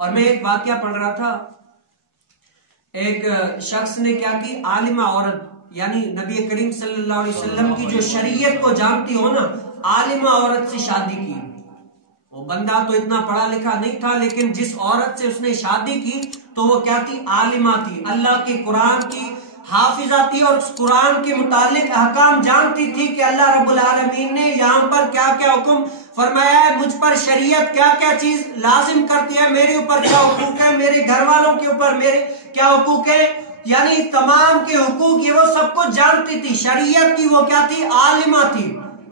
और मैं एक वाकया पढ़ रहा था, एक शख्स ने क्या की, आलिमा औरत यानी नबी करीम सल्लल्लाहु अलैहि वसल्लम की जो शरीयत को जानती हो ना, आलिमा औरत से शादी की। वो बंदा तो इतना पढ़ा लिखा नहीं था, लेकिन जिस औरत से उसने शादी की तो वो क्या थी, आलिमा थी, अल्लाह के कुरान की हाफिजा थी और उस कुरान के मुतालिक अहकाम जानती थी कि अल्लाह रब्बुल आलमीन ने यहाँ पर क्या क्या हुक्म फरमाया है, मुझ पर शरीयत क्या क्या चीज लाजिम करती है, मेरे ऊपर क्या हुकूक है, मेरे घर वालों के ऊपर मेरे क्या हुकूक है, यानी तमाम के हुकूक ये वो सब कुछ जानती थी। शरीयत की वो क्या थी, आलिमा थी।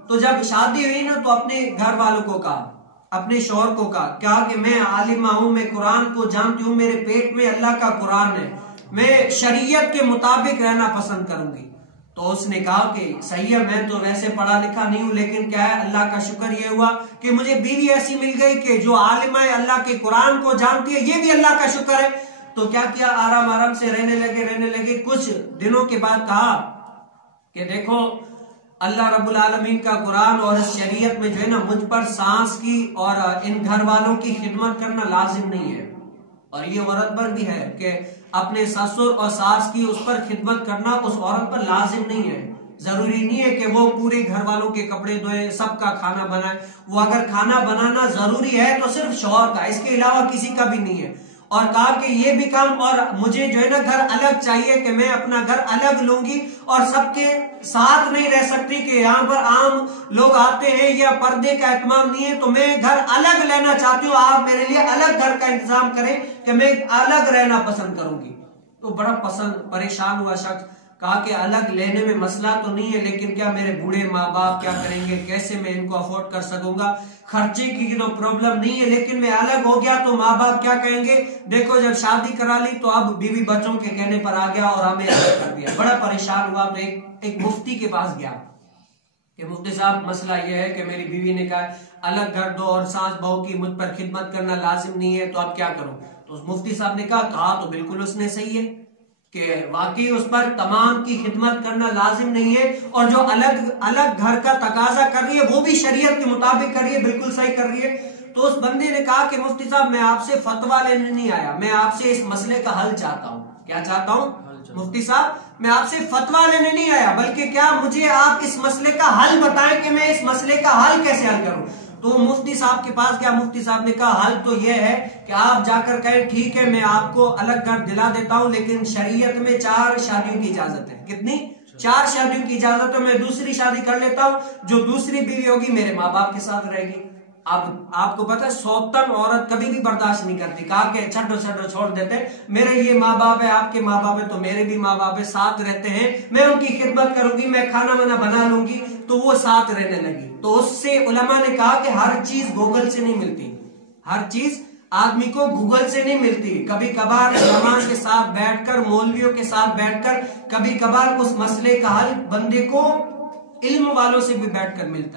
तो जब शादी हुई ना तो अपने घर वालों को कहा, अपने शौहर को कहा कि मैं आलिमा हूं, मैं कुरान को जानती हूँ, मेरे पेट में अल्लाह का कुरान है, मैं शरीयत के मुताबिक रहना पसंद करूंगी। तो उसने कहा कि सही है, मैं तो वैसे पढ़ा लिखा नहीं हूं, लेकिन क्या है, अल्लाह का शुक्र ये हुआ कि मुझे बीवी ऐसी मिल गई कि जो आलिमा है, अल्लाह के कुरान को जानती है, ये भी अल्लाह का शुक्र है। तो क्या किया, आराम आराम से रहने लगे। कुछ दिनों के बाद कहा कि देखो, अल्लाह रब्बुल आलमीन का कुरान और इस शरीयत में जो है ना, मुझ पर सांस की और इन घर वालों की खिदमत करना लाजिम नहीं है, और ये औरत पर भी है कि अपने ससुर और सास की उस पर खिदमत करना उस औरत पर लाजिम नहीं है। जरूरी नहीं है कि वो पूरे घर वालों के कपड़े धोए, सबका खाना बनाए। वो अगर खाना बनाना जरूरी है तो सिर्फ शौहर का, इसके अलावा किसी का भी नहीं है। और कहा कि ये भी काम, और मुझे जो है ना घर अलग चाहिए, कि मैं अपना घर अलग लूंगी और सबके साथ नहीं रह सकती, कि यहाँ पर आम लोग आते हैं या पर्दे का एहतमाम नहीं है, तो मैं घर अलग लेना चाहती हूँ, आप मेरे लिए अलग घर का इंतजाम करें कि मैं अलग रहना पसंद करूंगी। तो बड़ा परेशान हुआ शख्स, कहा कि अलग लेने में मसला तो नहीं है, लेकिन क्या मेरे बूढ़े माँ बाप क्या करेंगे, कैसे मैं इनको अफोर्ड कर सकूंगा, खर्चे की तो प्रॉब्लम नहीं है, लेकिन मैं अलग हो गया तो माँ बाप क्या कहेंगे। देखो, जब शादी करा ली तो अब बीवी बच्चों के कहने पर आ गया और हमें अलग कर दिया। बड़ा परेशान हुआ, तो एक मुफ्ती के पास गया कि मुफ्ती साहब, मसला यह है कि मेरी बीवी ने कहा अलग कर दो और सास बहू की मुझ पर खिदमत करना लाजिम नहीं है, तो अब क्या करूं। तो उस मुफ्ती साहब ने कहा तो बिल्कुल उसने सही है कि वाकई उस पर तमाम की खिदमत करना लाजिम नहीं है, और जो अलग अलग घर का तकाजा कर रही है वो भी शरीयत के मुताबिक कर रही है, बिल्कुल सही कर रही है। तो उस बंदे ने कहा कि मुफ्ती साहब, मैं आपसे फतवा लेने नहीं आया, मैं आपसे इस मसले का हल चाहता हूँ। क्या चाहता हूँ मुफ्ती साहब, मैं आपसे फतवा लेने नहीं आया, बल्कि क्या मुझे आप इस मसले का हल बताएं कि मैं इस मसले का हल कैसे हल करूं। तो मुफ्ती साहब के पास गया, मुफ्ती साहब ने कहा हल तो यह है कि आप जाकर कहें ठीक है, मैं आपको अलग घर दिला देता हूं, लेकिन शरीयत में 4 शादियों की इजाजत है। कितनी? 4 शादियों की इजाजत है। मैं दूसरी शादी कर लेता हूं, जो दूसरी बीवी होगी मेरे माँ बाप के साथ रहेगी। अब आपको पता है, सौतन औरत कभी भी बर्दाश्त नहीं करती, कहा कि छड्डो छोड़ देते, मेरे ये माँ बाप है, आपके माँ बाप है, तो मेरे भी माँ बाप है, साथ रहते हैं, मैं उनकी खिदमत करूंगी, मैं खाना वाना बना लूंगी। तो वो साथ रहने लगी। तो उससे उलमा ने कहा कि हर चीज गूगल से नहीं मिलती, हर चीज आदमी को गूगल से नहीं मिलती। कभी कभार उलमा के साथ बैठकर, मौलवियों के साथ बैठकर, कभी कभार उस मसले का हल बंदे को इल्म वालों से भी बैठकर मिलता है।